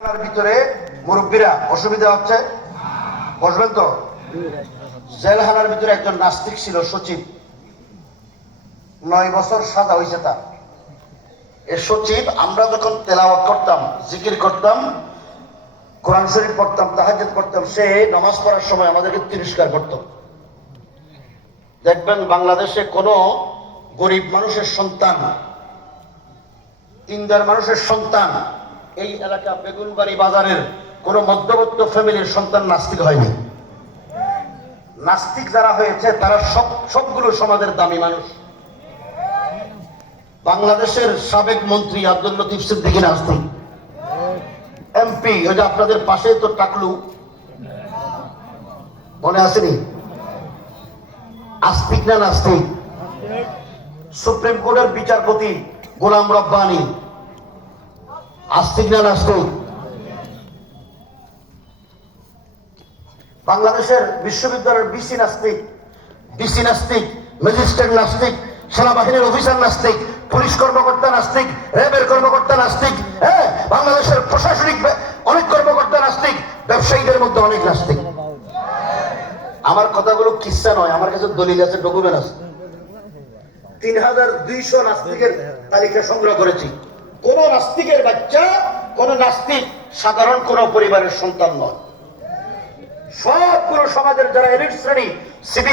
ভিতরে মুরব্বীরা অসুবিধা হচ্ছে, বসবেন তো। জেলখানার ভিতরে একজন নাস্তিক ছিল, সচিব, 9 বছর সাজা হয়েছে তার। এই সচিব, আমরা যখন তেলাওয়াত করতাম, জিকির করতাম, কোরআন শরীফ পড়তাম, তাহাজ্জুদ করতাম, সে নামাজ পড়ার সময় আমাদেরকে তিরস্কার করত। দেখবেন বাংলাদেশে কোনো গরিব মানুষের সন্তান, ইন্দার মানুষের সন্তান, এই এলাকা বেগুনবাড়ি বাজারের কোন মধ্যবিত্ত ফ্যামিলির সন্তান নাস্তিক হয়নি। নাস্তিক যারা হয়েছে তারা সবগুলো সমাজের দামি মানুষ। বাংলাদেশের সাবেক মন্ত্রী আব্দুল লতিফ সিদ্দিকী নাস্তিক, এমপি, ওই যে আপনাদের পাশে তো টাকলু, মনে আসেনি? আস্তিক না নাস্তিক? সুপ্রিম কোর্টের বিচারপতি গোলাম রব্বানী আস্তিক না নাস্তিক? বাংলাদেশের বিশ্ববিদ্যালয়ের বিসি নাস্তিক, ম্যাজিস্ট্রেট নাস্তিক, সেনাবাহিনীর অফিসার নাস্তিক, পুলিশ কর্মকর্তা নাস্তিক, র্যাবের কর্মকর্তা নাস্তিক, হ্যাঁ, বাংলাদেশের প্রশাসনিক অনেক কর্মকর্তা নাস্তিক, ব্যবসায়ীদের মধ্যে অনেক নাস্তিক। আমার কথাগুলো কিচ্ছা নয়, আমার কাছে দলিল আছে, ডকুমেন্ট আছে। 3200 নাস্তিকের তালিকা সংগ্রহ করেছি। কোন নাস্তিকের বাচ্চা, কোন নাস্তিক সাধারণ কোন পরিবারের সন্তান নয়। সবগুলো সমাজের যারা এলিট শ্রেণী,